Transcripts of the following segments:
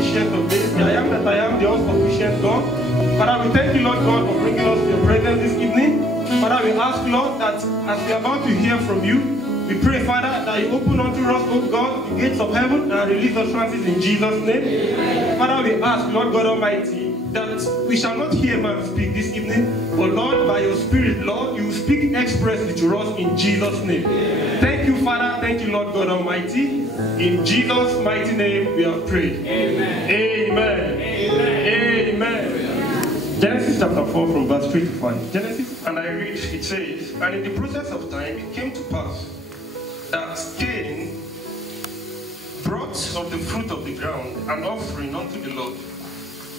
Ancient of Days, the I am that I am, the all-sufficient God. Father, we thank you, Lord God, for bringing us to your presence this evening. Father, we ask, Lord, that as we are about to hear from you, we pray, Father, that you open unto us, oh God, the gates of heaven and release utterances in Jesus' name. Amen. Father, we ask, Lord God Almighty, that we shall not hear man speak this evening, but Lord, by your Spirit, Lord, you speak expressly to us in Jesus' name. Amen. Thank you, Father. Thank you, Lord God Almighty. In Jesus' mighty name, we have prayed. Amen. Amen. Amen. Amen. Genesis chapter 4 from verse 3 to 5. Genesis, and I read, it says, and in the process of time, it came to pass that Cain brought of the fruit of the ground an offering unto the Lord.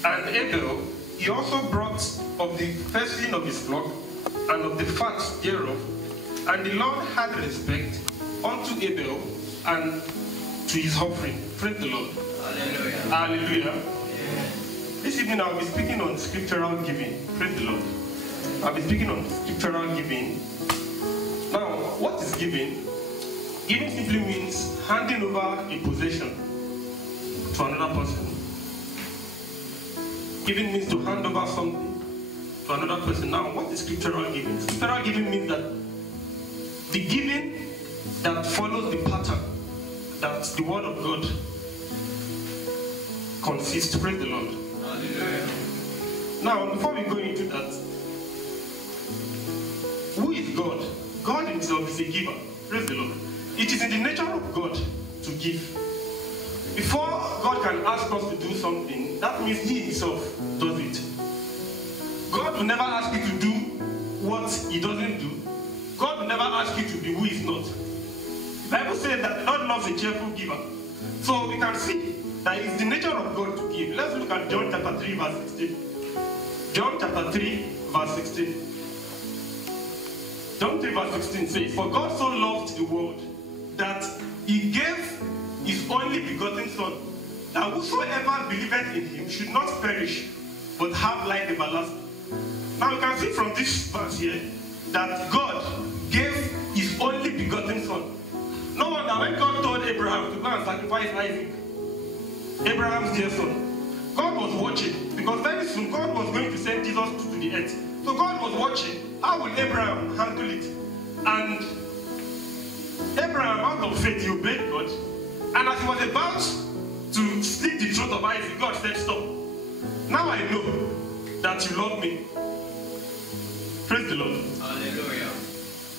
And Abel, he also brought of the firstling of his flock, and of the fat thereof. And the Lord had respect unto Abel and to his offering. Praise the Lord. Hallelujah. Hallelujah. Yeah. This evening I'll be speaking on scriptural giving. Praise the Lord. I'll be speaking on scriptural giving. Now, what is giving? Giving simply means handing over a possession to another person. Giving means to hand over something to another person. Now, what is scriptural giving? Scriptural giving means that the giving that follows the pattern that the word of God consists. Praise the Lord. Hallelujah. Now, before we go into that, who is God? God himself is a giver. Praise the Lord. It is in the nature of God to give. Before God can ask us to do something, that means he himself does it. God will never ask you to do what he doesn't do. God will never ask you to be who he's not. The Bible says that God loves a cheerful giver. So we can see that it's the nature of God to give. Let's look at John chapter 3 verse 16. John chapter 3 verse 16. John 3 verse 16 says, for God so loved the world that he gave his only begotten Son, that whosoever believeth in him should not perish, but have life everlasting. Now you can see from this verse here that God gave his only begotten Son. No wonder when God told Abraham to go and sacrifice Isaac, Abraham's dear son, God was watching, because very soon God was going to send Jesus to the earth. So God was watching, how will Abraham handle it? And Abraham, out of faith, he obeyed God. And as he was about to slit the throat of Isaac, God said, stop. Now I know that you love me. Praise the Lord. Hallelujah.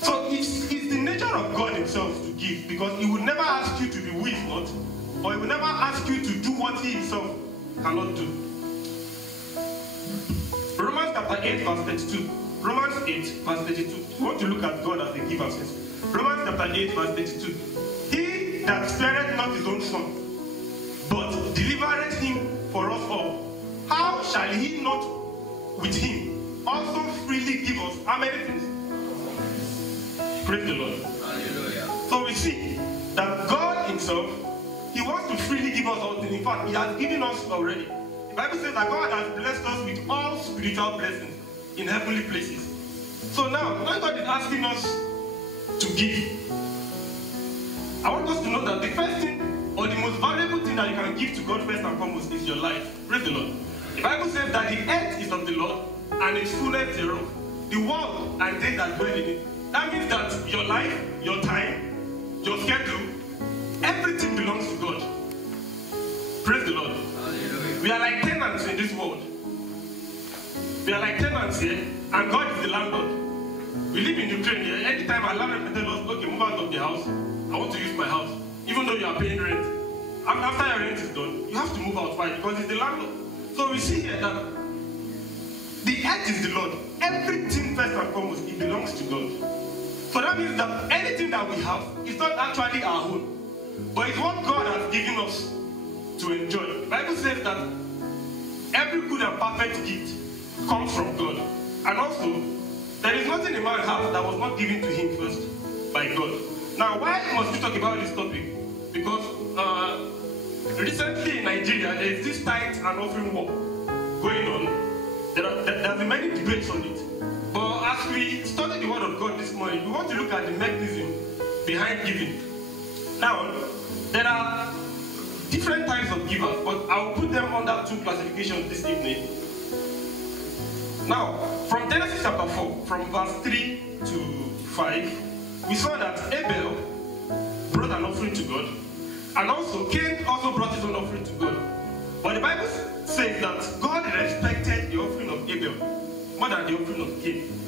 So it's the nature of God himself to give, because he will never ask you to be who he's not, or he will never ask you to do what he himself cannot do. Romans chapter 8 verse 32. Romans 8 verse 32. We want to look at God as a giver. Romans chapter 8 verse 32. He that spared not his own son, but delivered him for us all, how shall he not with him also freely give us how many things? Praise the Lord. Hallelujah. So we see that God himself, he wants to freely give us all things. In fact, he has given us already. The Bible says that God has blessed us with all spiritual blessings in heavenly places. So now, when God is asking us to give, I want us to know that the first thing, or the most valuable thing that you can give to God first and foremost is your life. Praise the Lord. The Bible says that the earth is of the Lord, and its fullness thereof, the world and they that dwell in it. That means that your life, your time, your schedule, everything belongs to God. Praise the Lord. Hallelujah. We are like tenants in this world. We are like tenants here, and God is the landlord. We live in Ukraine here. Anytime our landlord tells us, okay, move out of the house, I want to use my house, even though you are paying rent. After your rent is done, you have to move out. Why? Because it's the landlord. So we see here that the earth is the Lord. Everything first and foremost, it belongs to God. So that means that anything that we have is not actually our own, but it's what God has given us to enjoy. The Bible says that every good and perfect gift comes from God. And also, there is nothing a man has that was not given to him first by God. Now, why must we talk about this topic? Because recently in Nigeria, there is this tithe and offering war going on. There have been many debates on it. But as we study the word of God this morning, we want to look at the mechanism behind giving. Now, there are different types of givers, but I will put them under two classifications this evening. Now, from Genesis chapter 4, from verse 3 to 5, we saw that Abel brought an offering to God, and also Cain also brought his own offering to God. But the Bible says that God respected the offering of Abel more than the offering of Cain.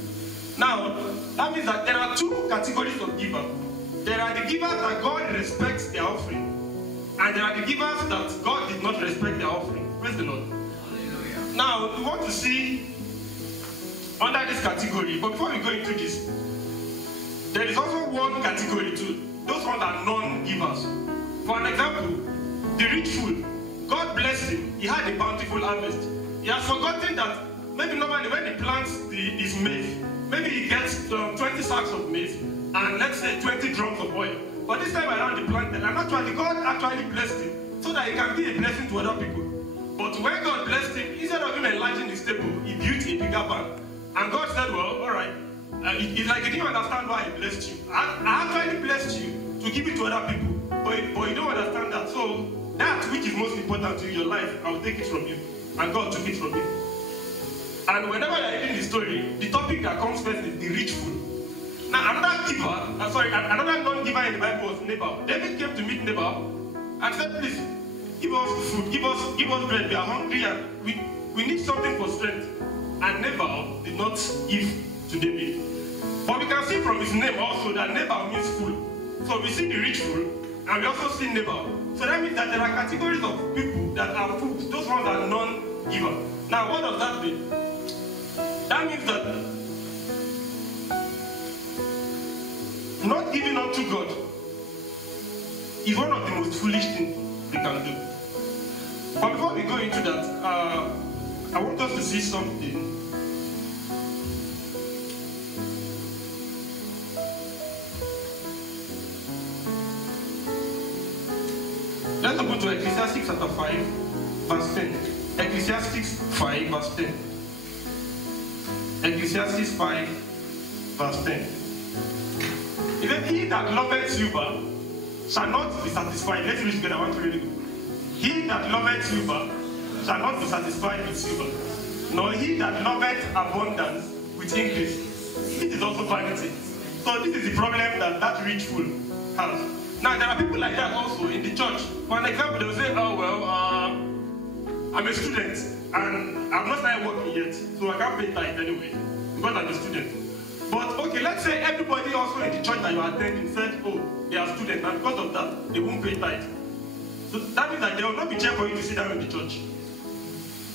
Now, that means that there are two categories of givers. There are the givers that God respects their offering, and there are the givers that God did not respect their offering. Praise the Lord. Hallelujah. Now, we want to see under this category, but before we go into this, there is also one category too. Those ones are non-givers. For an example, the rich fool. God blessed him. He had a bountiful harvest. He has forgotten that maybe normally when he plants his maize, maybe he gets 20 sacks of maize and let's say 20 drums of oil. But this time around he planted, and actually God actually blessed him so that he can be a blessing to other people. But when God blessed him, instead of him enlarging his table, he built a bigger barn. And God said, well, all right. It's like he didn't understand why he blessed you. I actually blessed you to give it to other people, but you don't understand that. So that which is most important to your life, I will take it from you. And God took it from you. And whenever you're reading the story, the topic that comes first is the rich fool. Now, another non-giver in the Bible was Nabal. David came to meet Nabal and said, please, give us food, give us bread. We are hungry and we need something for strength. And Nabal did not give to David. But we can see from his name also that Nabal means fool. So we see the rich fool, and we also see Nabal. So that means that there are categories of people that are fools. Those ones are non-giver. Now, what does that mean? That means that not giving up to God is one of the most foolish things we can do. But before we go into that, I want us to see something. Let's open to Ecclesiastes chapter 5, verse 10. Ecclesiastes 5, verse 10. Ecclesiastes 5, verse 10. Even he that loveth silver shall not be satisfied. Let's read together. I want to read it. He that loveth silver shall not be satisfied with silver, nor he that loveth abundance with increase. This is also vanity. So this is the problem that rich fool has. Now there are people like that also in the church. For an example, they will say, oh well, I'm a student and I've not started working yet, so I can't pay tithe anyway because I'm a student. But okay, let's say everybody also in the church that you are attending said, oh, they are students, and because of that, they won't pay tithe. So that means that there will not be chair for you to sit down in the church.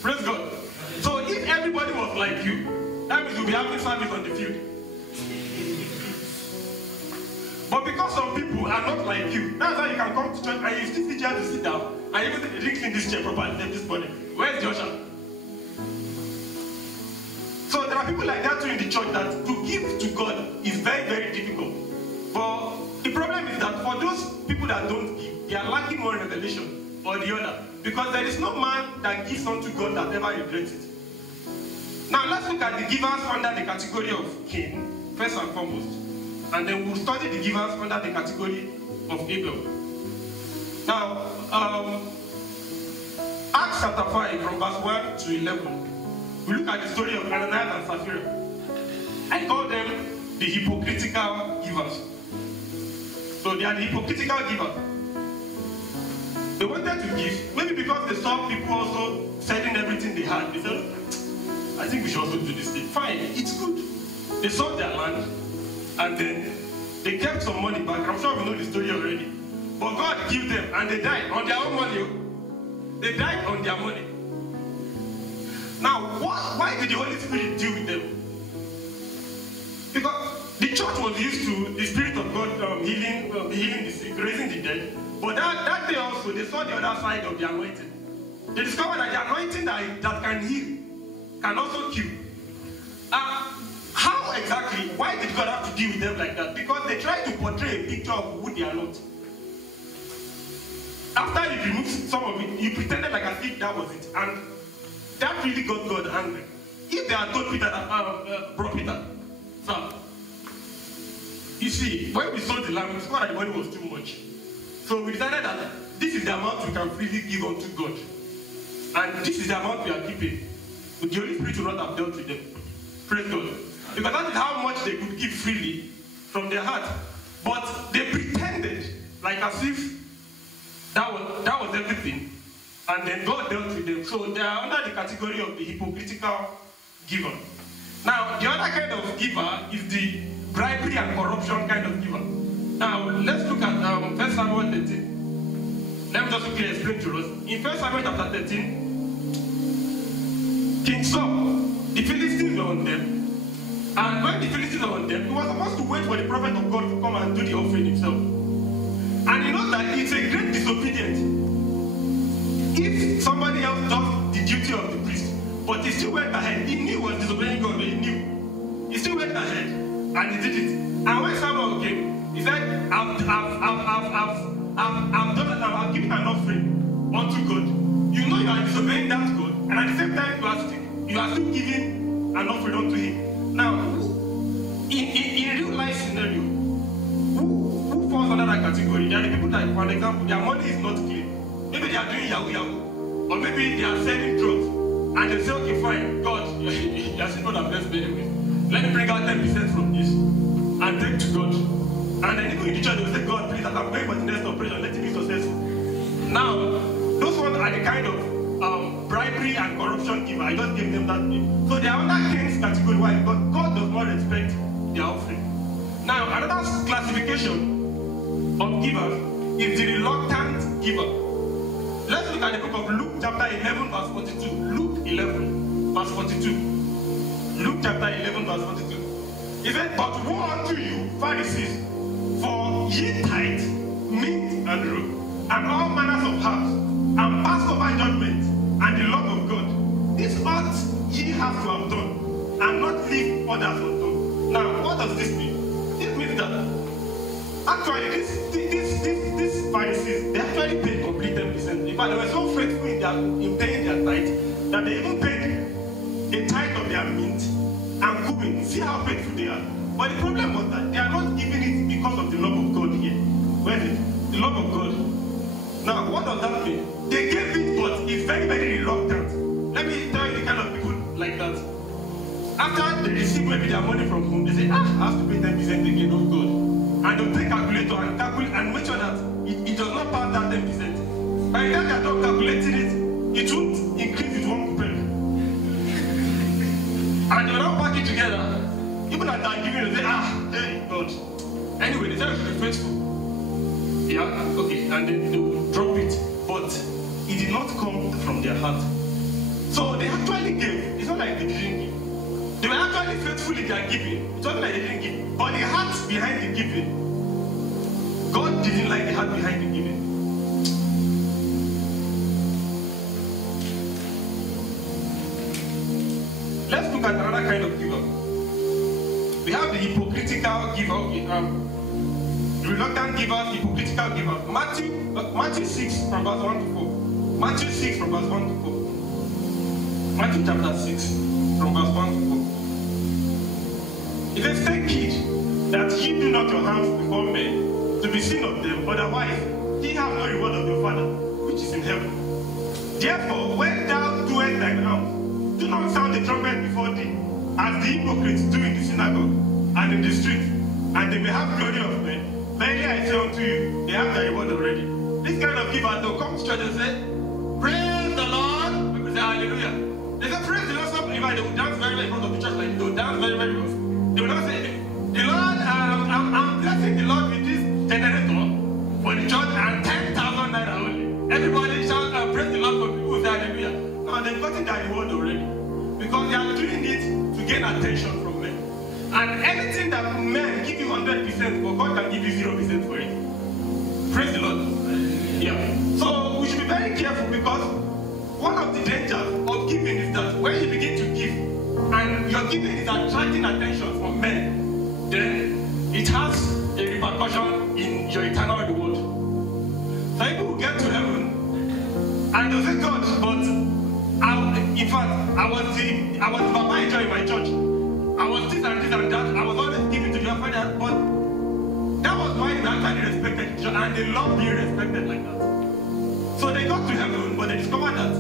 Praise God. So if everybody was like you, that means you'll be having service on the field. But because some people are not like you, that's why you can come to church and you still see chair to sit down, and even if you didn't clean this chair properly this morning. Where's Joshua? So there are people like that too in the church that to give to God is very, very difficult. But the problem is that for those people that don't give, they are lacking one revelation or the other. Because there is no man that gives unto God that ever regrets it. Now let's look at the givers under the category of Cain, first and foremost. And then we'll study the givers under the category of Abel. Now, Acts chapter 5 from verse 1 to 11. We look at the story of Ananias and Sapphira. I call them the hypocritical givers. So they are the hypocritical givers. They wanted to give, maybe because they saw people also selling everything they had. They said, I think we should also do this thing. Fine, it's good. They sold their land, and then they kept some money back. I'm sure we know the story already. But God gave them, and they died on their own money. They died on their money. Now, why did the Holy Spirit deal with them? Because the church was used to the Spirit of God healing the sick, raising the dead. But that day also, they saw the other side of the anointing. They discovered that the anointing that can heal can also cure. How exactly? Why did God have to deal with them like that? Because they tried to portray a picture of who they are not. After you removed some of it, you pretended like as if that was it. And that really got God angry. If they had told Peter that, brought Peter, sir, you see, when we sold the land, we discovered that the money was too much. So we decided that this is the amount we can freely give unto God. And this is the amount we are keeping. But the Holy Spirit will not have dealt with them. Praise God. Because that is how much they could give freely from their heart. But they pretended like as if that was everything. And then God dealt with them. So they are under the category of the hypocritical giver. Now, the other kind of giver is the bribery and corruption kind of giver. Now, let's look at 1 Samuel 13. Let me just quickly explain to us. In 1 Samuel chapter 13, King Saul, the Philistines were on them. And when the Philistines were on them, he was supposed to wait for the prophet of God to come and do the offering himself. And he knows that it's a great disobedience if somebody else does the duty of the priest. But he still went ahead. He knew he was disobeying God, but he knew. He still went ahead and he did it. And when Samuel came, he said, I've given an offering unto God. You know you are disobeying that God, and at the same time you are still giving an offering unto him. Now, in real life scenario, who falls under that category? There are the people that, for example, their money is not clean. Maybe they are doing yahoo yahoo, or maybe they are selling drugs, and they say, okay, fine, God, you are still not blessed anyway. Let me bring out 10% from this and take to God. And then even in the church, they will say, God, please, I'm going for the next operation, let it be successful. Now, those ones are the kind of bribery and corruption giver. I just gave them that name. So they are under Cain's category. Why? Because God does not respect their offering. Now, another classification of givers is the reluctant giver. Let's look at the book of Luke chapter 11 verse 42. Luke 11 verse 42. Luke chapter 11 verse 42. He said, but woe unto you, Pharisees, for ye tithe, mint and rue, and all manners of herbs, and pass over judgment and the love of God. This ought ye have to have done, and not leave others undone. Now, what does this mean? This means that actually these Pharisees, they actually paid complete 10%. In fact, they were so faithful in paying their tithe that they even paid a tithe of their mint and cumin. See how faithful they are. But the problem was that they are not giving it because of the love of God here. Where is it? The love of God. Now, what does that mean? They gave it, but it's very, very reluctant. Let me tell you the kind of people like that. After they receive maybe their money from home, they say, I have to pay 10% again of God. And they'll take calculator and calculate and make sure that it does not pass that 10%. By the time they are done calculating it, it won't increase with 1 coupon. And they will not pack it together. Even as they are giving, they say, hey, God. Anyway, they say we should be faithful. Yeah, okay, and then they will drop it. But it did not come from their heart. So they actually gave. It's not like they didn't give. They were actually faithful in their giving. It's not like they didn't give. But the heart behind the giving, God didn't like the heart behind the giving. Let's look at another kind of giver. We have the hypocritical giver. Reluctant givers, hypocritical givers. Matthew 6 from verse 1 to 4. Matthew 6 from verse 1 to 4. Matthew chapter 6 from verse 1 to 4. It says, take heed that ye do not your hands before men to be seen of them, otherwise ye have no reward of your Father which is in heaven. Therefore, when thou doest thine alms, do not sound the trumpet before thee, as the hypocrites do in the synagogue and in the street, and they may have glory of men. Verily I say unto you, they have their reward already. This kind of giver, they'll come to church and say, praise the Lord. People say, hallelujah. They say, praise the Lord. Some people, they will dance very well in front of the church, like they will dance very, very well. They will not say, the Lord, I'm blessing the Lord with this generator for the church and 10,000 naira only. Everybody shout and praise the Lord for people who say hallelujah. Now they've gotten their reward already. Because they are doing it to gain attention from men. And anything that men give you 100%, but God can give you 0% for it. Praise the Lord. Yeah. So we should be very careful, because one of the dangers of giving is that when you begin to give, and your giving is attracting attention from men, then it has a repercussion in your eternal reward. So people will get to heaven and they'll say, God, but in fact, I was Baba Ijo in my church. I was this and this and that. I was always giving to your father, but that was why they actually respected each other, and they love being respected like that. So they got to heaven, but they discovered that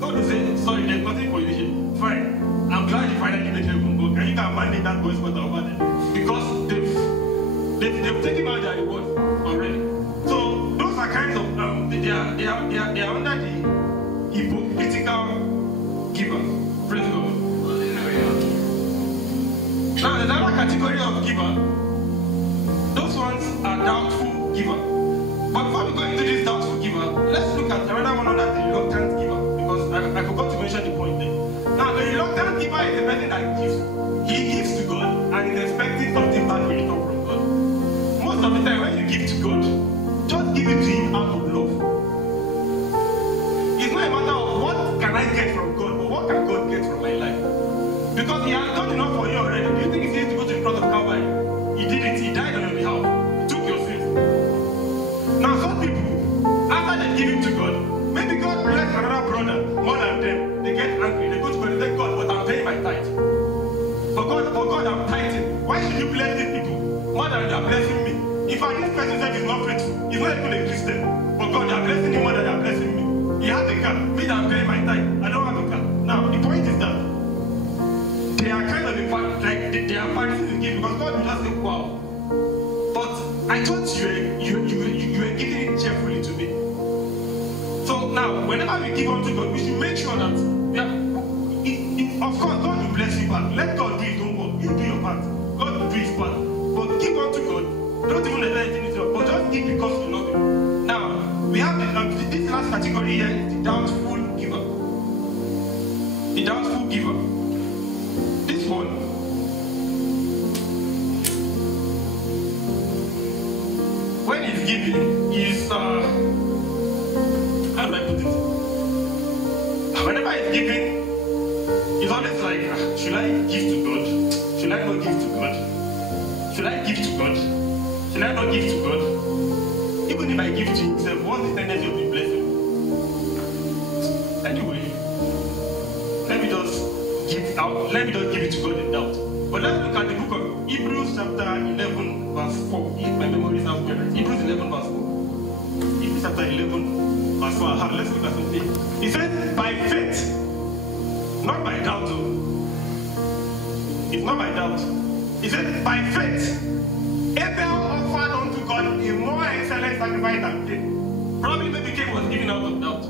God will say, sorry, there's nothing for you here. Fine. I'm glad you finally made heaven, but can you can abandon that boy's quarter over there? Because they've taken all their rewards already. So those are kinds of they are under the hypocritical givers. Praise God. Now there's another category of giver. Those ones are doubtful giver. But before we go into this doubtful giver, let's look at another one under the reluctant giver, because I forgot to mention the point there. Now the reluctant giver is the person that gives. He gives to God and is expecting something back in return from God. Most of the time when you give to God, just give it to him out of love. It's not a matter of what can I get from God, but what can God get from my life? Because he has done enough for you already. Do you think it's easy to go to the cross of Calvary? He did it. He died on your behalf. He took your sins. Now some people, after they give it to God, maybe God bless another brother more than them. They get angry. They go to God and say, God, but I'm paying my tithe. For God, I'm tithing. Why should you bless these people more than you are blessing me? In fact, this person said he's not faithful. He's not even a Christian. But God, you are blessing him more than you are blessing me. He has a car. Me that I'm paying my tithe. I don't have a car. Now, the point is that they are kind of they are practicing to give, because God will just say, wow. But I thought you were giving it cheerfully to me. So now, whenever we give unto God, we should make sure that of course God will bless you back. Let God do his own work. You do your part. God will do his part. But give unto God. Don't even let anything to, but just give because you love him. Now, we have this last category here is the doubtful giver. The doubtful giver. This one, when he's giving, is how do I put it? Whenever he's giving, he's always like, should I give to God? Should I not give to God? Should I give to God? Should I not give to God? Even if I give to himself, what's the tendency of the blessing? Anyway, let me just give it to God in doubt. But let's look at the book of Hebrews chapter 11 verse 4. If my memory is not correct. Hebrews 11 verse 4. Hebrews chapter 11 verse 4. Let's look at something. He said, by faith, not by doubt. It's not by doubt. He said, by faith, Abel offered unto God a more excellent sacrifice than Cain. Probably maybe Cain was given out of doubt.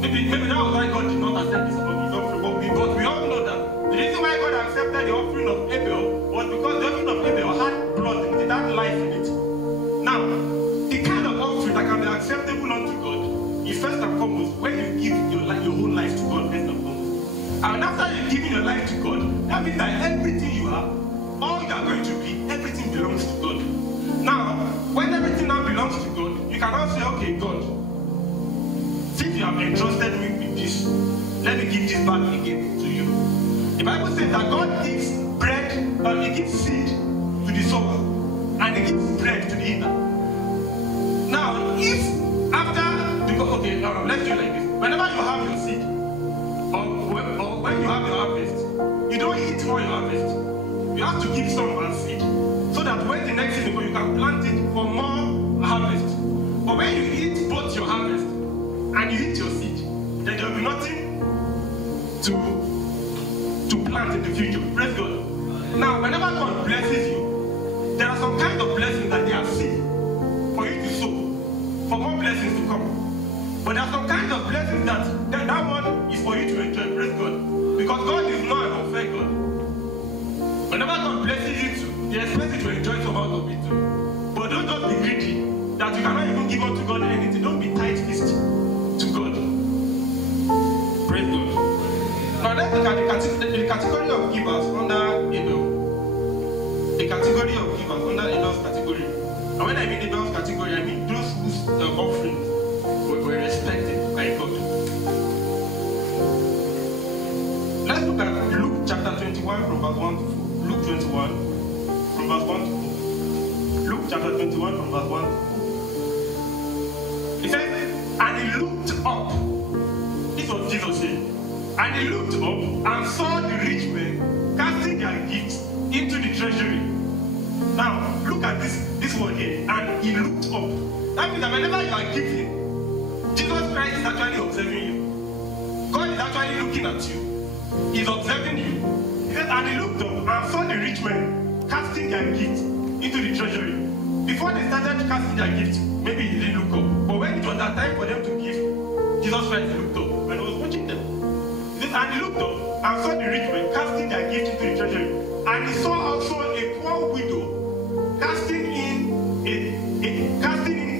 Maybe that was why God did not accept his offering. But we all know that the reason why God accepted the offering of Abel was because the offering of Abel had blood in it, it had life in it. Now, the kind of offering that can be acceptable unto God is first and foremost when you give your whole life to God first and foremost. And after you've given your life to God, that means that everything you are, all you are going to be, everything belongs to God. Now, when everything now belongs to God, you can now say, okay, God, since you have entrusted me with this, let me give this back again to you. The Bible says that God gives bread, He gives seed to the sower, and He gives bread to the eater. Now, if after, because, okay, let's do it like this. Whenever you have your seed, or when you have your harvest, you don't eat all your harvest. You have to give some as seed, so that when the next season you can plant it for more harvest. But when you eat both your harvest and you eat your seed, then there will be nothing to plant in the future. Praise God. Now, whenever God blesses you, there are some kind of blessings that they are seed for you to sow, for more blessings to come. But there are some kind of blessings that one is for you to enjoy. Praise God. Because God is not an unfair God. Whenever God blesses you too, He expects you to enjoy some out of it too. But don't just be greedy that you cannot even give unto God anything. Don't be tight-fisted to God. Praise God. Now let's look at the category of givers under Abel. The category of givers under Abel's category. And when I mean Abel's category, I mean those whose offerings were respected by God. Let's look at Luke chapter 21 from verse 1 to 4. Luke 21 from verse 1 to 4. Luke chapter 21 from verse 1 to 4. He says, and he looked up. This was Jesus saying. And he looked up and saw the rich men casting their gifts into the treasury. Now, look at this word here. And he looked up. That means that whenever you are giving, Jesus Christ is actually observing you. God is actually looking at you. He's observing you. He said, and he looked up and saw the rich men casting their gift into the treasury. Before they started casting their gift, maybe he didn't look up. But when it was that time for them to give, Jesus Christ looked up and was watching them. He said, and he looked up and saw the rich men casting their gift into the treasury. And he saw also a poor widow casting in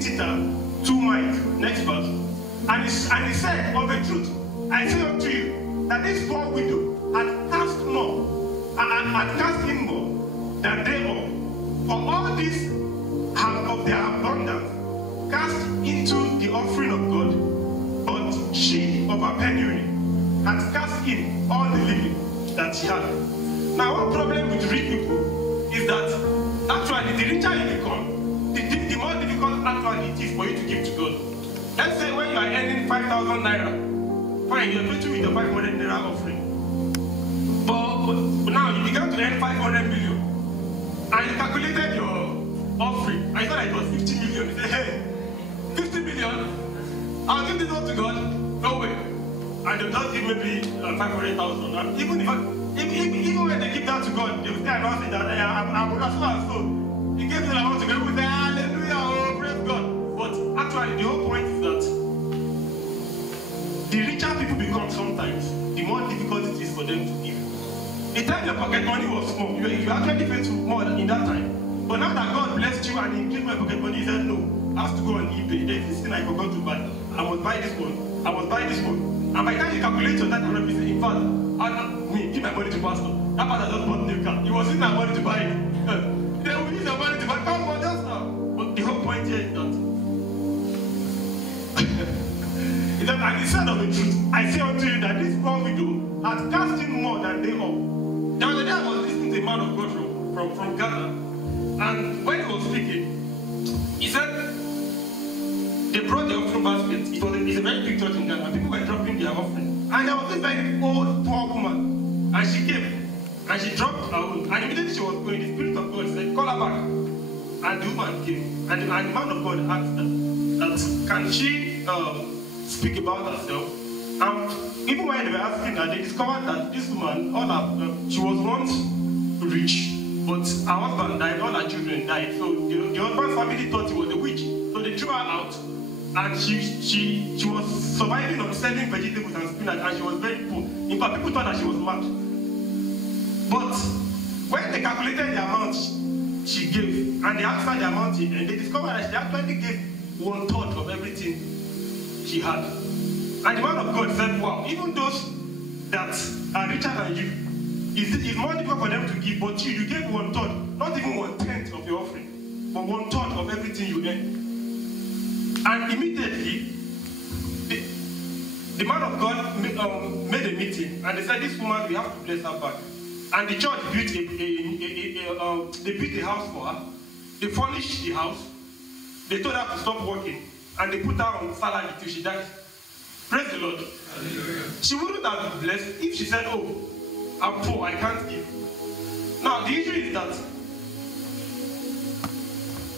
thither 2 mites. Next verse. And he said, of a truth, I say unto you, that this poor widow had cast in more than they all. For all this have of their abundance cast into the offering of God, but she of her penury had cast in all the living that she had. Now, one problem with rich people is that actually the richer you become, the more difficult actually it is for you to give to God. Let's say when you are earning 5,000 naira, fine, you're going with your 500 naira offering. But now you began to earn 500 million, and you calculated your offering. I thought it was 50 million. You say, hey, 50 million? I'll give this one to God. No way. And they'll just give maybe 500,000. And even when they give that to God, they will say, I'm not saying that I'm as well as so. He gives them amount to God. We say, hallelujah, oh, praise God. But actually, the whole point is that the richer people become sometimes, the more difficult it is for them to give. The time your pocket money was small, you actually paid more in that time. But now that God blessed you and he increased my pocket money, he said, no, I have to go on eBay. There's this thing I forgot to buy. I must buy this one. I must buy this one. And by the time you calculate your time, in fact, give my money to pastor. That pastor just bought a new car. He was using my money to buy it. They will use your money to buy it. Come on, just now. But the whole point here is that and he said of the truth, I say unto you that this poor widow has cast in more than they all. The other day I was listening to a man of God from Ghana, and when he was speaking, he said they brought the offering basket. It's a very big church in Ghana. People were dropping their offering, and there was this very old poor woman, and she came and she dropped her own, and immediately she was going. The Spirit of God said, "Call her back," and the woman came, and the man of God asked her that can she speak about herself. And even when they were asking her, they discovered that this woman, she was once rich, but her husband died, all her children died. So the husband's family thought he was a witch. So they threw her out, and she was surviving on selling vegetables and spinach, and she was very poor. In fact, people thought that she was mad. But when they calculated the amount she gave, and they asked her the amount, and they discovered that she actually gave 1/3 of everything she had. And the man of God said, wow, even those that are richer than you, it's more difficult for them to give, but you gave 1/3, not even 1/10 of your offering, but 1/3 of everything you earn. And immediately, the man of God made a meeting, and they said, this woman, we have to bless her back. And the church built they built a house for her. They furnished the house. They told her to stop working, and they put her on salary till she died. Praise the Lord. Hallelujah. She wouldn't have been blessed if she said, oh, I'm poor, I can't give. Now, the issue is that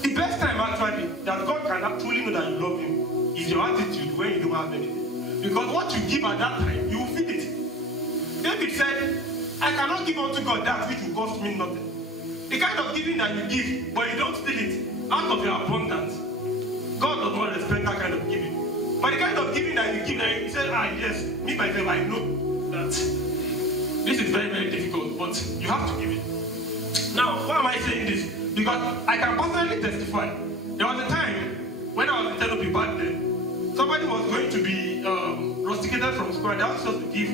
the best time actually that God can truly know that you love him is your attitude when you don't have anything. Because what you give at that time, you will feel it. David said, I cannot give unto God that which will cost me nothing. The kind of giving that you give, but you don't feel it out of your abundance, God does not respect that kind of giving. But the kind of giving that you give, that you say, yes, me myself, I know that this is very, very difficult, but you have to give it. Now, why am I saying this? Because I can personally testify. There was a time when I was in Telopi back then, somebody was going to be rusticated from school, and they asked us to give.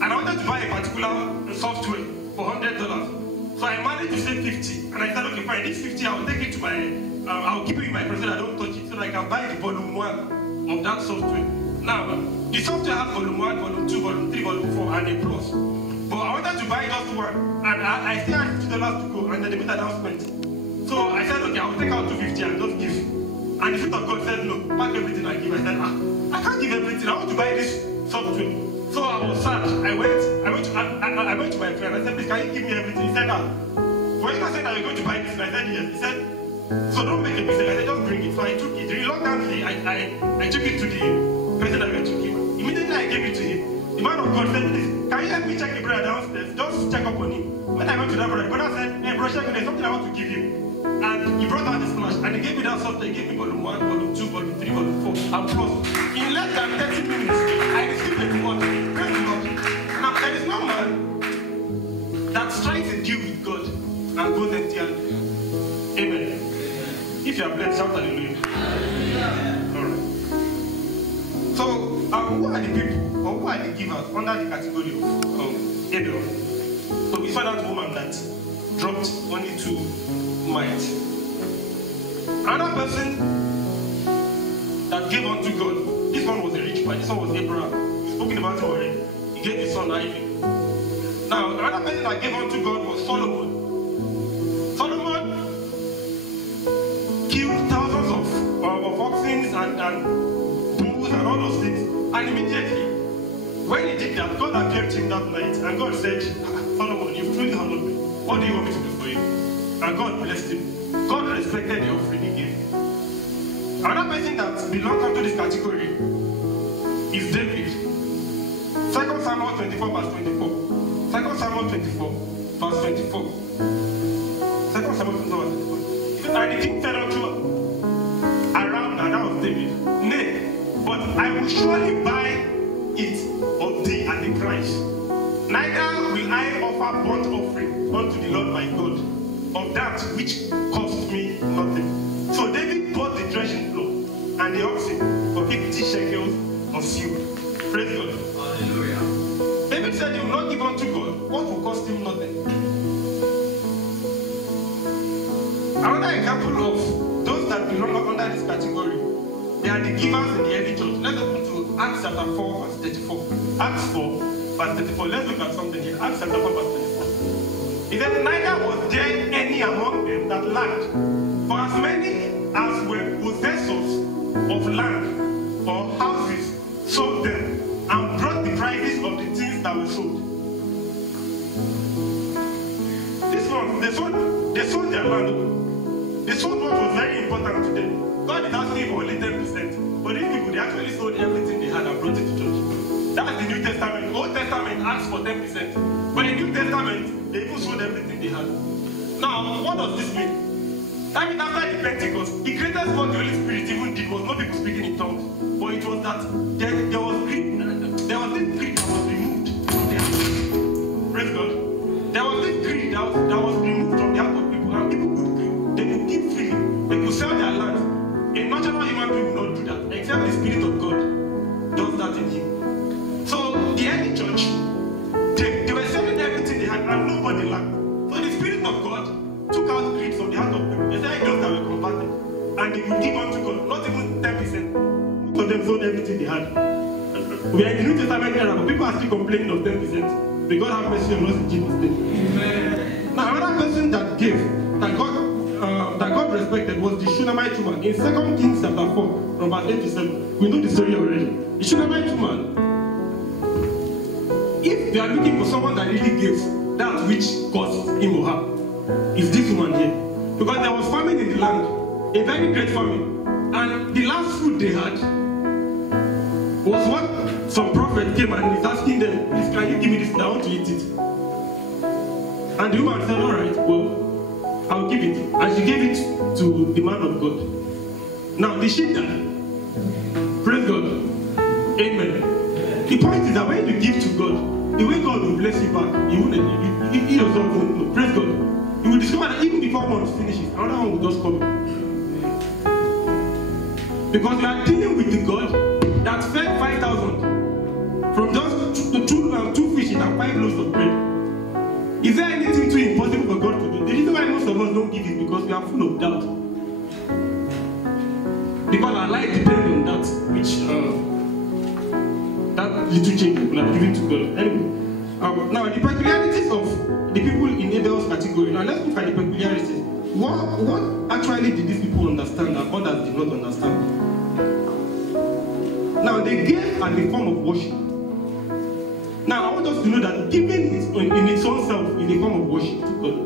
And I wanted to buy a particular software for $100. So I managed to save 50. And I said, okay, fine, this 50, I'll take it to my, I'll keep it in my present, I don't touch it, so that I can buy the volume 1 of that software. Now, the software has volume 1, volume 2, volume 3, volume 4, and a plus. But I wanted to buy just one, and I still had $50 to go, and then they made an announcement. So I said, okay, I'll take out $250 and just give. And the Spirit of God said, no, pack everything I give. I said, I can't give everything, I want to buy this software. So I was sad. I went to my friend. I said, please, can you give me everything? He said, when you said that you're going to buy this, and I said, yes. He said, So don't make a mistake. I said, just bring it. So I took it. Reluctantly, I took it to the person that went to give. Immediately I gave it to him. The man of God said this, can you help me check the brother downstairs? Just check up on him. When I went to that brother, the brother said, hey bro, there's something I want to give you. And he brought out the splash and he gave me that software. He gave me volume 1, volume 2, volume 3, volume 4, and plus. In less than 30 minutes, I received the reward. Praise God. Now, there is no man that's trying to deal with God and goes empty-handed. Amen. If you are blessed, shout hallelujah. Alright. So, who are the people, or who are the givers under the category of Abel? So we saw that woman that dropped only 2 mites. Another person that gave unto God, this one was a rich man, this one was Abraham. We've spoken about him already. He gave his son Isaac. Now, another person that gave unto God was Solomon. Solomon killed thousands of oxen and bulls and all those things. And immediately, when he did that, God appeared to him that night. And God said, Solomon, you've truly honored me. What do you want me to do for you? And God blessed him. God respected the offering he gave. Another person that belongs to this category is David. 2 Samuel 24 verse 24. 2 Samuel 24 verse 24. 2 Samuel 24 verse 24. And the king said unto Aram, and that was David, nay, but I will surely buy it of thee at the price. Neither will I offer burnt offering unto the Lord my God of that which cost me nothing. So David bought the threshing floor and the oxen for 50 shekels of silver. Praise God. Hallelujah. David said he will not give unto God what will cost him nothing. Another example of those that belong under this category, they are the givers in the early church. Let's open to Acts chapter 4 verse 34. Acts 4 verse 34. Let's look at something here. Acts chapter 4 verse 34. He said, neither was there any among them that lacked, for as many as were possessors of land or houses sold them and brought the prices of the things that were sold. This one, they sold their land. They sold what was very important to them. God is asking for only 10%. But these people, they actually sold everything they had and brought it to church. That's the New Testament. Old Testament asks for 10%. But in the New Testament, they even sold everything they had. Now, what does this mean? That means after the Pentecost, the greatest what the Holy Spirit even did was not people speaking in tongues. But it was that there was this greed that was removed from their heart. Praise God. There was this greed that was removed from the heart of people. And people could give freely. They could sell their land. A natural human being will not do that, except the Spirit of God does that in him. So the early church, they were selling everything they had and nobody lacked. So the Spirit of God took out greed from the heart of people. They said those that were converted. And they would give unto God, not even 10%. Most of them sold everything they had. We are in the New Testament era, but people are still complaining of 10%. May God have mercy on us in Jesus' name. Amen. Now another person that gave, that God respected was the Shunammite woman. In 2 Kings chapter 4, from verse 8 to 7, we know the story already. The Shunammite woman, if they are looking for someone that really gives that which costs him or her, is this woman here. Because there was famine in the land, a very great famine. And the last food they had was what some prophet came and is asking them, please can you give me this food, I want to eat it. And the woman said, all right, well, I'll give it. And she gave it to the man of God. Now, the sheep died. Praise God. Amen. The point is that when you give to God, the way God will bless you back, you yourself won't know. Praise God. You will discover that even before one finishes, another one will just come. Because you are dealing with the God that fed 5,000 from just two fishes and 5 loaves of bread. Is there anything too impossible for God to do? The reason why most of us don't give is because we are full of doubt. Because our life depends on that which that little change we are giving to God. Anyway, now the peculiarities of the people in Abel's category. Now let's look at the peculiarities. What actually did these people understand that others did not understand? Now they gave as a form of worship. Now I want us to know that giving in its own self is a form of worship to God.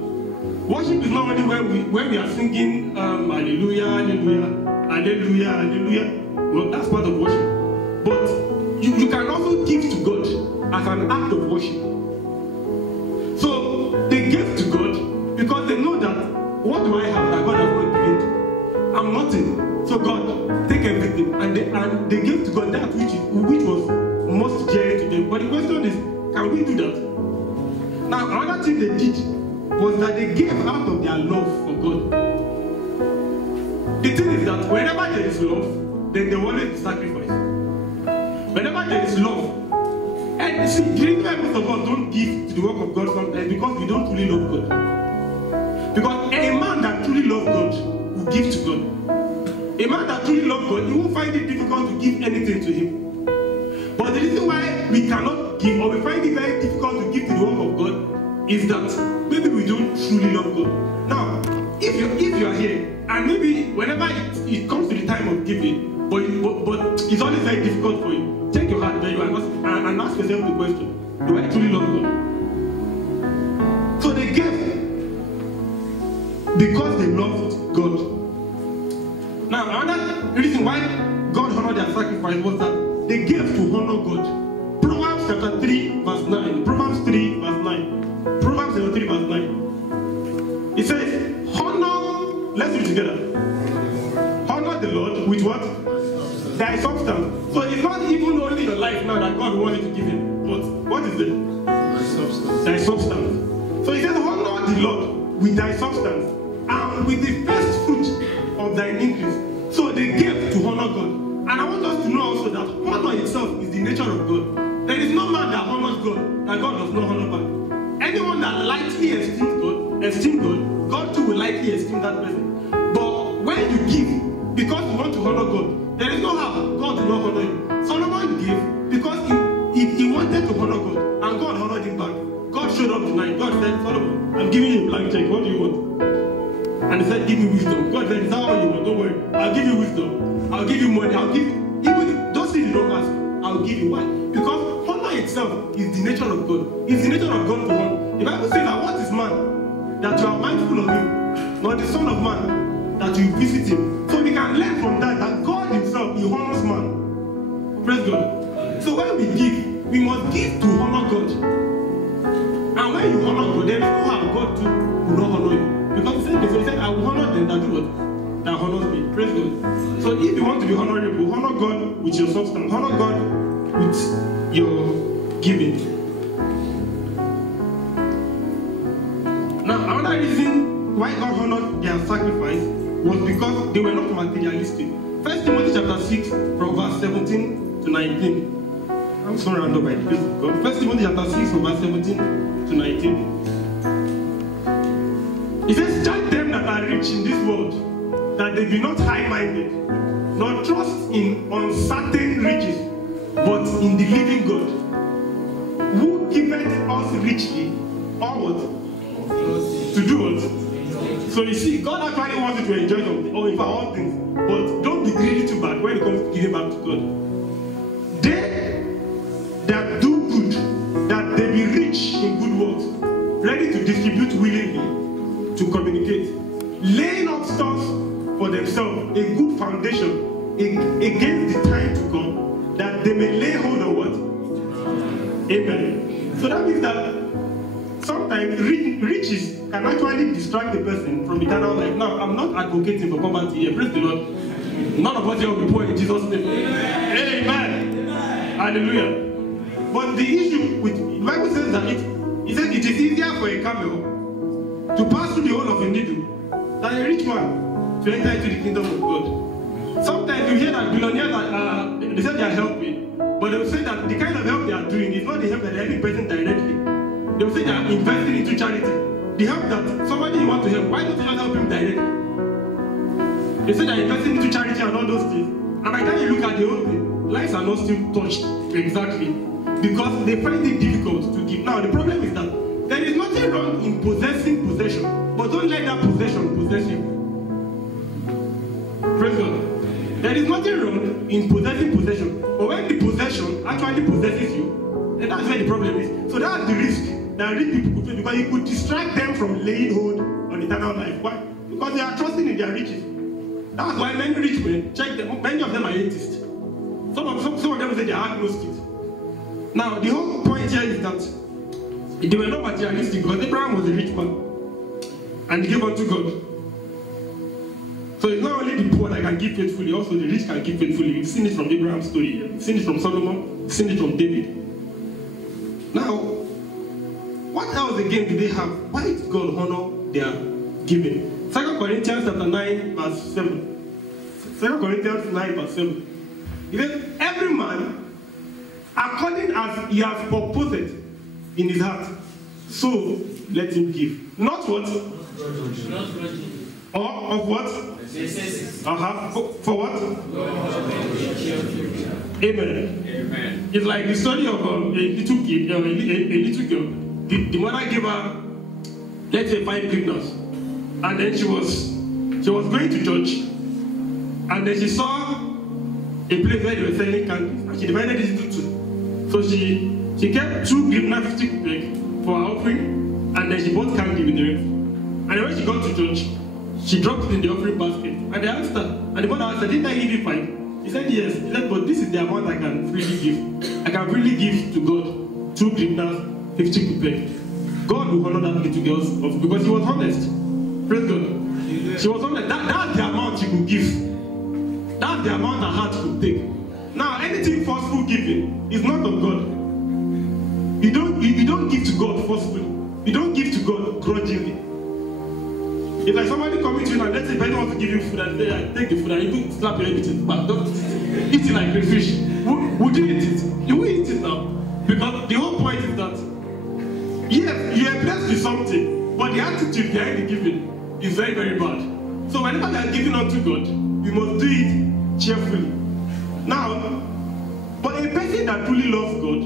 Worship is not only when we are singing hallelujah, hallelujah, hallelujah, hallelujah. Well, that's part of worship. But you can also give to God as an act of worship. So they give to God because they know that what do I have that God has not given to? I'm nothing. So God, take everything. And they give to God that which was most dear to them. But the question is, can we do that? Now, another thing they did was that they gave out of their love for God. The thing is that whenever there is love, then there will always be sacrifice. Whenever there is love, and see, the reason why most of us don't give to the work of God sometimes because we don't truly love God. Because a man that truly loves God will give to God. A man that truly loves God, he won't find it difficult to give anything to him. But the reason why we cannot give, or we find it very difficult to give to the work of God, is that maybe we don't truly love God. Now, if you are here, and maybe whenever it comes to the time of giving, but it's always very difficult for you, take your heart where you are and ask yourself the question, do I truly love God? So they gave because they loved God. Now, another reason why God honored their sacrifice was that they gave to honor God. Proverbs chapter 3 verse 9. Proverbs 3 verse 9. Proverbs chapter 3 verse 9. It says, honor, let's read together. Honor the Lord with what? Thy substance. So it's not even only your life now that God wanted to give him. But what is it? Thy substance. Thy substance. So he says, honor the Lord with thy substance and with the first fruit of thine increase. So they gave to honor God. And I want us to know also that honor itself is the nature of God. There is no man that honors God that God does not honor back. Anyone that lightly esteems God, God too will lightly esteem that person. But when you give because you want to honor God, there is no how God will not honor you. Solomon gave because he wanted to honor God, and God honored him back. God showed up tonight. God said, Solomon, I'm giving you a blank check. What do you want? And he said, give me wisdom. God said, is that all you want? Don't worry. I'll give you wisdom. I'll give you money. I'll give you, even if those things you don't ask, I'll give you. Why? Because honor itself is the nature of God. It's the nature of God to honor. The Bible says that what is man that you are mindful of him, not the Son of Man that you visit him. So we can learn from that God himself, he honors man. Praise God. So when we give, we must give to honor God. And when you honor God, there is no how God too will not honor you. Because he said, I will honor them that do what? That honors me. Praise God. So if you want to be honorable, honor God with your substance. Honor God with your giving. Now, another reason why God honored their sacrifice was because they were not materialistic. 1 Timothy chapter 6 from verse 17 to 19. I'm so round up by the grace of God. 1 Timothy chapter 6 from verse 17 to 19. It says, judge them that are rich in this world, that they be not high-minded, nor trust in uncertain riches, but in the living God, who giveth us richly, or what? To do what? So you see, God actually wants you to enjoy something, or in fact all things, but don't be greedy too bad when it comes to giving back to God. They that do good, that they be rich in good works, ready to distribute willingly, to communicate, laying up stores for themselves, a good foundation against the time to come, that they may lay hold on what? Amen. So that means that sometimes riches can actually distract the person from eternal life. Now, I'm not advocating for poverty here. Praise the Lord. None of us here will be poor in Jesus' name. Amen. Hallelujah. But the issue with the Bible says that it says it is easier for a camel to pass through the hole of a needle than a rich man to enter into the kingdom of God. Sometimes you hear that billionaires they say they are helping, but they will say that the kind of help they are doing is not the help that they are helping person directly. They will say they are investing into charity. The help that somebody you want to help, why don't you just help him directly? They say they are investing into charity and all those things. And by the time you look at the whole thing, lives are not still touched exactly because they find it difficult to give. Now the problem is that there is nothing wrong in possessing possession, but don't let that possession possess you. Praise God. There is nothing wrong in possessing possession, but when the possession actually possesses you, then that's where the problem is. So that's the risk that rich people could fail, because it could distract them from laying hold on eternal life. Why? Because they are trusting in their riches. That's why many rich men, check them, many of them are atheists. Some of them say they are agnostics. Now, the whole point here is that they were not materialistic, because Abraham was a rich man and he gave unto God. So it's not only the poor that can give faithfully, also the rich can give faithfully. We've seen it from Abraham's story, we've seen it from Solomon, we've seen it from David. Now, what else again do they have? Why did God honor their giving? 2 Corinthians chapter 9 verse 7. 2 Corinthians 9 verse 7. He says, every man, according as he has purposed in his heart, so let him give. Not what? Or of what? For what? Amen. Amen. It's like the story of a little kid, a little girl. The mother gave her, let's say, 5 kidneys, and then she was going to church, and then she saw a place where they were selling candies, and she divided it into 2. So she kept 2 kidneys, 50 for her offering, and then she bought candy with the rest. And when she got to church, she dropped it in the offering basket, and they asked her, and the mother asked her, didn't I give you 5? He said yes. He said, but this is the amount I can freely give. I can freely give to God 2 kidneys, 50 kupe. God will honor that little girl's offering because he was honest. Praise God. She was honest. That's the amount she could give. That's the amount her heart could take. Now, anything forceful giving is not of God. You don't give to God forcefully. You don't give to God grudgingly. It's like somebody coming to you and let's say if anyone wants to give you food and say, I take the food and you slap your head but don't eat it like a fish. Would you eat it? You will eat it now. Because the whole point is that yes, you are blessed with something, but the attitude behind the giving is very, very bad. So whenever you are giving unto God, you must do it cheerfully. Now, but a person that truly loves God,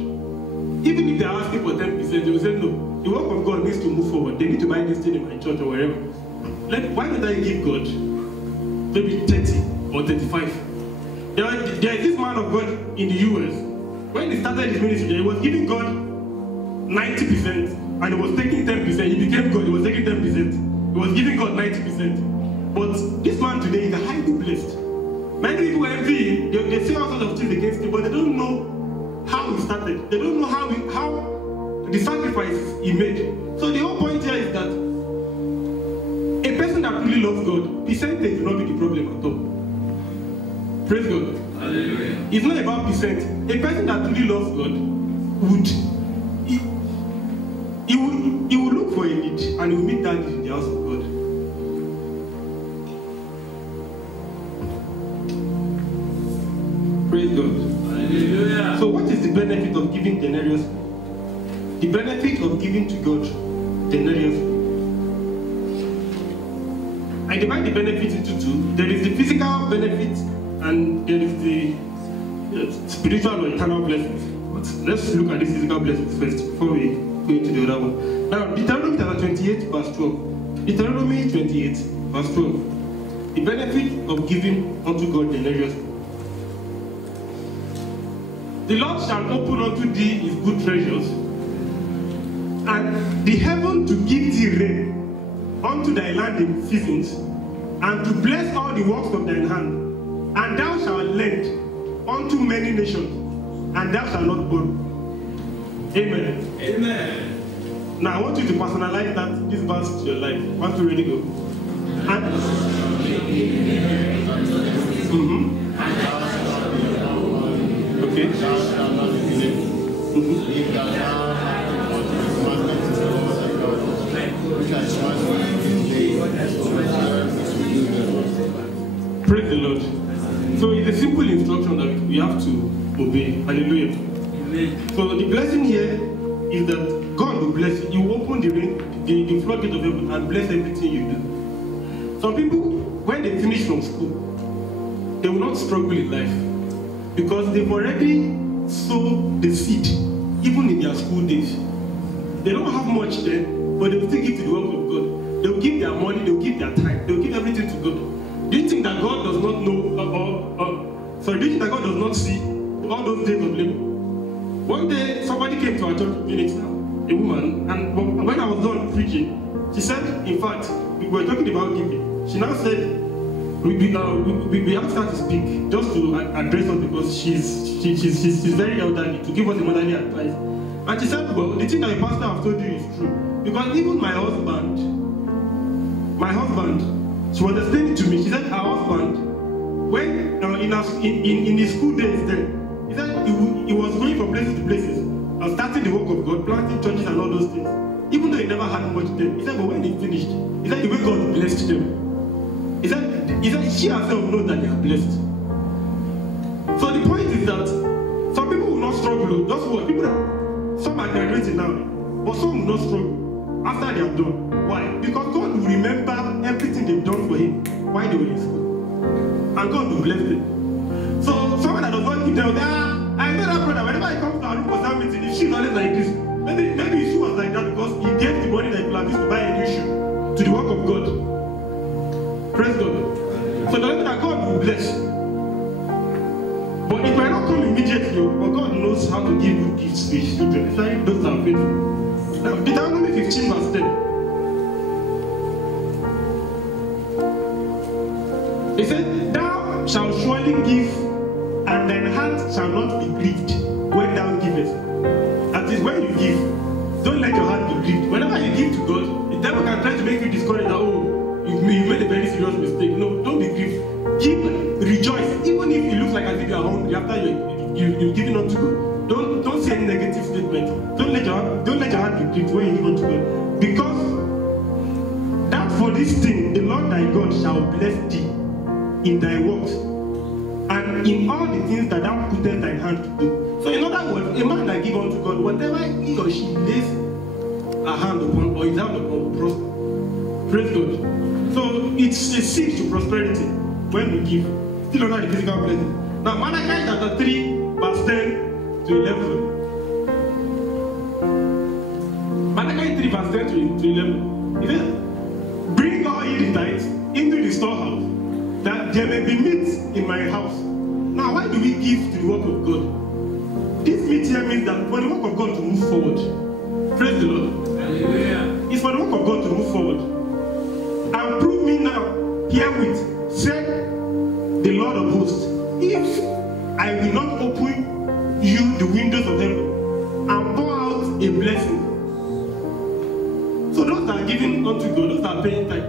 even if they are asking for 10%, they will say no. The work of God needs to move forward. They need to buy this thing in my church or wherever. Why don't I give God maybe 30 or 35? There is this man of God in the US. When he started his ministry, he was giving God 90% and he was taking 10%. He became God, he was taking 10%. He was giving God 90%. But this man today is highly blessed. Many people envy him, they say all sorts of things against him, but they don't know how he started. They don't know how the sacrifices he made. So the whole point here is that a person that really loves God, percentage will not be the problem at all. Praise God. Hallelujah. It's not about percent. A person that really loves God he will look for a need and he will meet that need in the house of God. Praise God. Hallelujah. So what is the benefit of giving denarius? The benefit of giving to God denarius. I divide the benefit into 2. There is the physical benefit and there is the spiritual or eternal blessings. But let's look at the physical blessings first before we go into the other one. Now, Deuteronomy chapter 28 verse 12. Deuteronomy 28 verse 12. The benefit of giving unto God denarius. The Lord shall open unto thee his good treasures, and the heaven to give thee rain unto thy land in seasons, and to bless all the works of thine hand, and thou shalt lend unto many nations, and thou shalt not borrow. Amen. Amen. Now I want you to personalize this verse to your life. Want to really go? And okay. Praise the Lord. So it's a simple instruction that we have to obey. Hallelujah. So the blessing here is that God will bless you. You open the floodgate of heaven and bless everything you do. Some people, when they finish from school, they will not struggle in life because they've already sowed the seed, even in their school days. They don't have much then, but they will still give to the work of God. They will give their money, they will give their time, they will give everything to God. Do you think that God does not know, do you think that God does not see all those days of labor? One day, somebody came to our church in Phoenix now. a woman, and when I was done preaching, she said, in fact, we were talking about giving. She now said, we asked her to speak just to address us because she's very elderly, to give us a motherly advice. And she said, well, the thing that the pastor has told you is true. Because even my husband, she was explaining to me, she said her husband, when in his school days then, he said he was going from places to places, starting the work of God, planting churches and all those things. Even though he never had much then, he said, but when he finished, he said the way God blessed them. He said she herself knows that they are blessed. So the point is that some people will not struggle. Just what people that some are graduating now, but some will not struggle after they are done. Why? Because God will remember everything they've done for Him while they were in school, and God will bless them. So someone that does not give them, I know that brother. Whenever he comes to our room for some meeting, his shoe is always like this. Maybe his shoe was like that because he gave the money that he planned to buy a new shoe to the work of God. Praise God. So the Lord that God will bless. But it might not come immediately, but God knows how to give good gifts to His children, especially those that are faithful. Now, Deuteronomy 15 verse 10. He said, thou shalt surely give, and thine heart shall not be grieved when thou givest. That is, when you give, don't let your heart be grieved. Whenever you give to God, the devil can try to make you discouraged that, oh, you made a very serious mistake. No, don't be grieved. Give, rejoice, even if it looks like as if you are hungry after you're giving unto God. Don't say any negative statement. Don't let your heart be grieved when you give unto God. Because that for this thing the Lord thy God shall bless thee in thy works, and in all the things that thou puttest thy hand to do. So in other words, a man that give unto God, whatever he or she lays a hand upon or his hand upon will prosper. Praise God. So it's a seed to prosperity when we give. Still under the physical blessing. Now Malachi chapter 3, verse 10 to 11. Malachi 3, verse 10 to 11. It says, bring all ye the tithes into the storehouse, that there may be meat in my house. Now, why do we give to the work of God? This meat here means that for the work of God to move forward. Praise the Lord. Hallelujah. It's for the work of God to move forward. And prove me now, herewith, said the Lord of hosts, if I will not open you the windows of heaven and pour out a blessing. So those that are giving unto God, those that are paying tithe,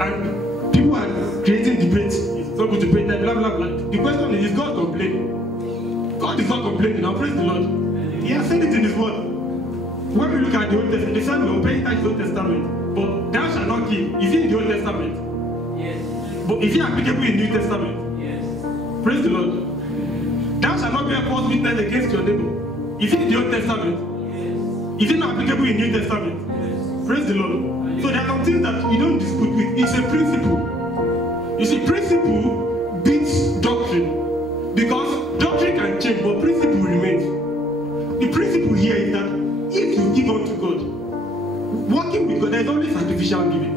and people are creating debates, it's not good to pay tithe, blah blah blah. The question is God complaining? God is not complaining. Now praise the Lord. He has said it in His word. When we look at the Old Testament, they said we will pay tithe in the Old Testament, but thou shalt not give. Is it in the Old Testament? Yes. But is it applicable in the New Testament? Yes. Praise the Lord. Thou shalt not bear false witness against your neighbor. Is it in the Old Testament? Yes. Is it not applicable in the New Testament? Yes. Praise the Lord. So there are some things that you don't dispute with. It's a principle. You see, principle beats doctrine. Because doctrine can change, but principle remains. The principle here is that if you give unto God, working with God, there is always sacrificial giving.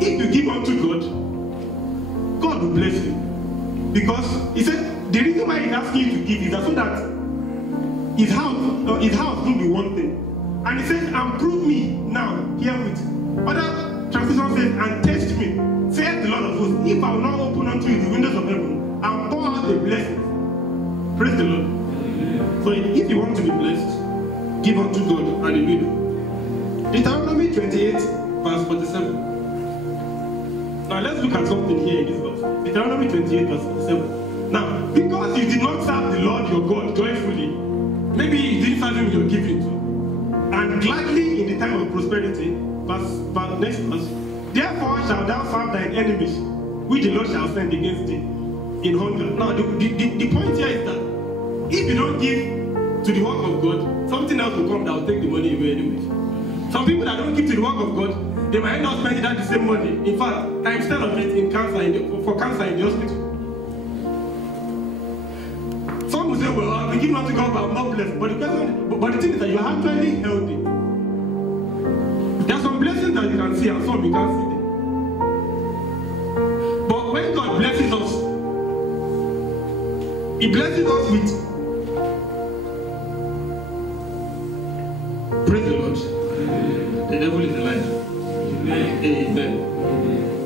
If you give unto God, God will bless you. Because He said, the reason why He's asking you to give is that so that His house will be one thing. And He says, and prove me now, herewith. Other translation says, and test me, saith the Lord of hosts, if I will not open unto you the windows of heaven and pour out a blessing. Praise the Lord. So if you want to be blessed, give unto God. Hallelujah. Deuteronomy 28, verse 47. Now let's look at something here in this verse. Deuteronomy 28, verse 47. Now, because you did not serve the Lord your God joyfully, maybe you didn't serve Him your giving too, and gladly in the time of prosperity, next verse, therefore shalt thou serve thine enemies, which the Lord shall send against thee in hunger. Now, the point here is that if you don't give to the work of God, something else will come that will take the money away anyway. Some people that don't give to the work of God, they might end up spending that the same money. In fact, times 10 of it for cancer in the hospital. Some will say, well, I'll be giving unto God, but I'm not blessed. But the thing is that you are actually healthy. There are some blessings that you can see and some you can't see them. But when God blesses us, He blesses us with Praise the Lord. The devil is a liar. Amen.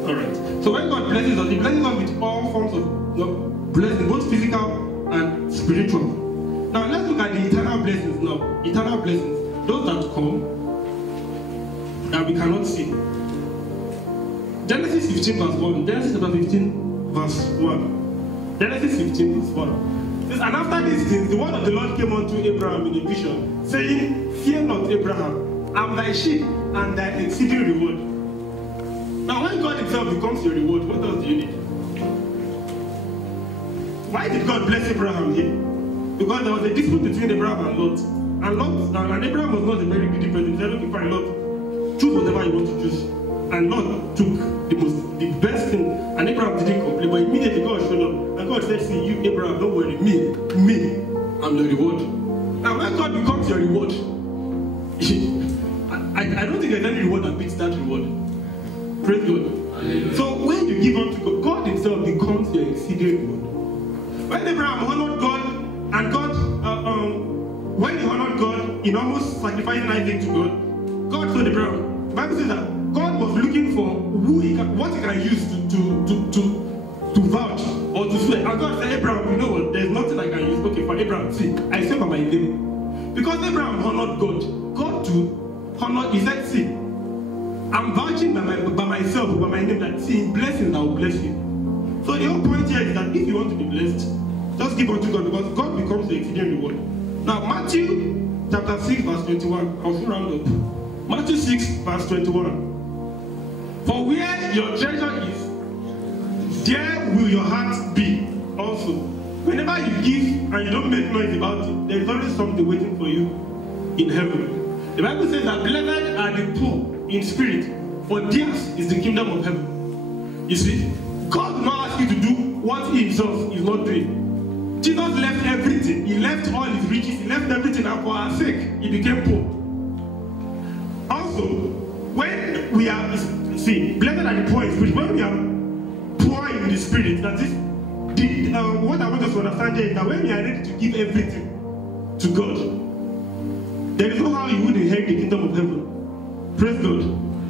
Alright. So when God blesses us, He blesses us with all forms of blessings, both physical and spiritual. Now let's look at the eternal blessings now. Eternal blessings. Those that come that we cannot see. Genesis 15 verse 1. Genesis chapter 15 verse 1. Genesis 15 verse 1. Says, and after these things, the word of the Lord came unto Abraham in a vision, saying, fear not, Abraham, I am thy sheep and thy exceeding reward. Now when God himself becomes your reward, what else do you need? Why did God bless Abraham here? Because there was a dispute between Abraham and Lot. And Abraham was not a very greedy person. He said, okay, fine, Lot, choose whatever you want to choose. And Lot took the best thing. And Abraham didn't complain. But immediately God showed up. And God said, see, you, Abraham, don't worry. Me, I'm the reward. Now when God becomes your reward, I don't think there's any reward that beats that reward. Praise God. So when you give unto God, God himself becomes your exceeding reward. When Abraham honored God, and God, when he honored God in almost sacrificing Isaac to God, God told Abraham, the Bible says that God was looking for what he can use to vouch or to swear. And God said, Abraham, you know what? There's nothing I can use. Okay, for Abraham, see, I swear by my name. Because Abraham honored God, God to honor, he said, see, I'm vouching by myself, by my name, that see, in blessings I will bless you. So the whole point here is that if you want to be blessed, just give unto God, because God becomes the exceeding reward. Now, Matthew chapter 6, verse 21. I'll soon round up. Matthew 6, verse 21. For where your treasure is, there will your heart be also. Whenever you give and you don't make noise about it, there is always something waiting for you in heaven. The Bible says that blessed are the poor in spirit, for theirs is the kingdom of heaven. You see, God will not ask you to do what he himself is not doing. Jesus left everything. He left all his riches. He left everything, and for our sake, he became poor. Also, when we are, see, blessed are the poor in spirit, when we are poor in the spirit, that is, what I want us to understand here is that when we are ready to give everything to God, there is no how you would inherit the kingdom of heaven. Praise God.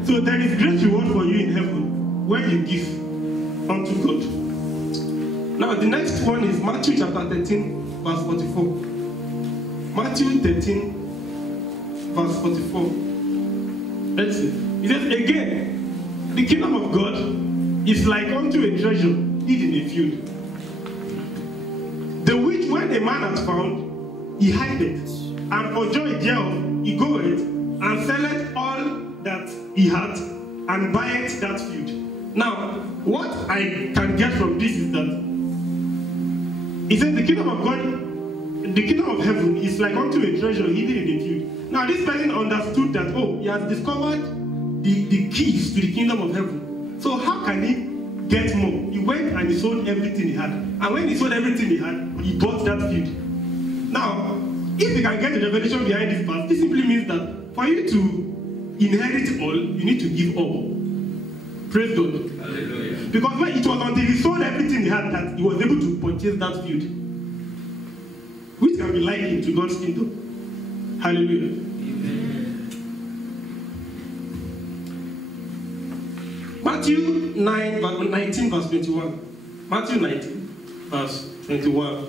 So there is great reward for you in heaven when you give unto God. Now the next one is Matthew chapter 13, verse 44. Matthew 13, verse 44. Let's see. It says, again, the kingdom of God is like unto a treasure hid in a field, the which when a man has found, he hideth, and for joy thereof he goeth and selleth all that he hath, and buyeth that field. Now, what I can get from this is that he said the kingdom of God, the kingdom of heaven is like unto a treasure hidden in a field. Now, this person understood that, oh, he has discovered the keys to the kingdom of heaven. So how can he get more? He went and he sold everything he had. And when he sold everything he had, he bought that field. Now, if you can get the revelation behind this verse, this simply means that for you to inherit all, you need to give all. Praise God. Hallelujah. Because when it was until he sold everything he had that he was able to purchase that field, which can be likened to God's kingdom. Hallelujah. Amen. Matthew 19, verse 21. Matthew 19, verse 21.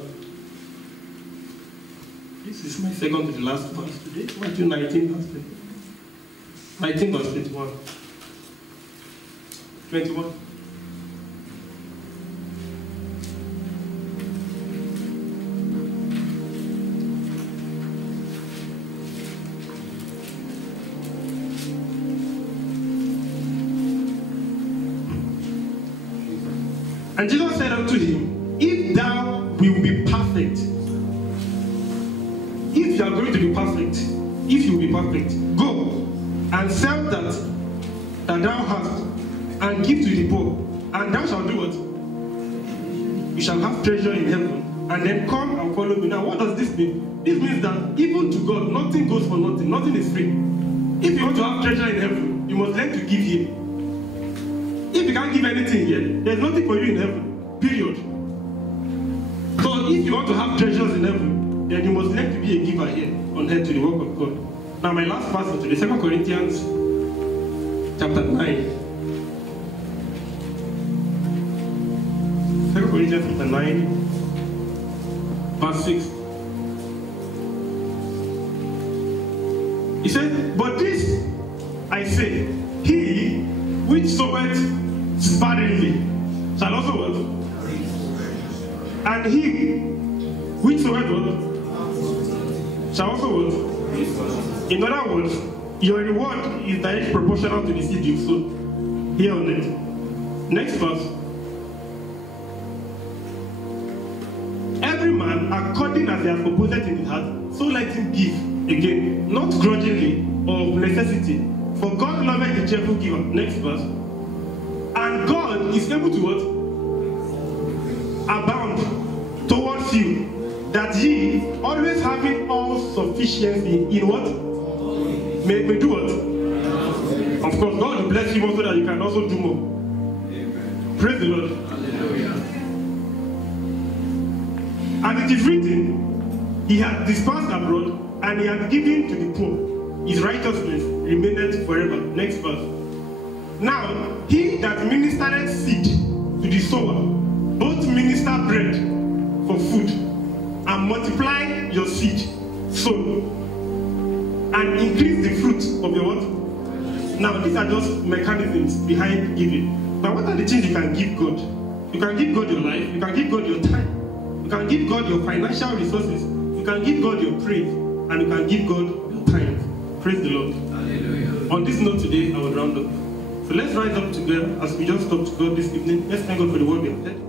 This is my second to the last verse today. Matthew 19, verse 21. 19, verse 21. 21. And Jesus said unto him, if thou wilt be perfect, if you are going to be perfect, if you will be perfect, go and sell that thou hast, and give to the poor, and thou shalt do what? You shall have treasure in heaven, and then come and follow me. Now, what does this mean? This means that even to God, nothing goes for nothing. Nothing is free. If you want to have treasure in heaven, you must learn to give here. If you can't give anything here, there's nothing for you in heaven. Period. So if you want to have treasures in heaven, then you must learn to be a giver here on earth to the work of God. Now my last passage today, 2 Corinthians chapter 9. 2 Corinthians chapter 9, verse 6. He said, but this I say, he which soweth sparingly shall also what? And he which soweth what? Shall also what? In other words, your reward is directly proportional to the seed you sow. Here on it. Next verse. Every man according as he has proposed in his heart, so let him give. Again, not grudgingly or of necessity. For God loveth the cheerful giver. Next verse. And God is able to what? Abound towards you, that ye, always having all sufficiency in what? May do what? Of course, God will bless you more so that you can also do more. Amen. Praise the Lord. Hallelujah. And it is written, he hath dispersed abroad, and he hath given to the poor. His righteousness remaineth forever. Next verse. Now, he that ministereth seed to the sower, both minister bread for food, and multiply your seed sown, and increase the fruit of your what? Now, these are just mechanisms behind giving. But what are the things you can give God? You can give God your life, you can give God your time, you can give God your financial resources, you can give God your praise, and you can give God your time. Praise the Lord. Hallelujah. On this note today, I will round up. So let's rise up together as we just talk to God this evening. Let's thank God for the word we have heard.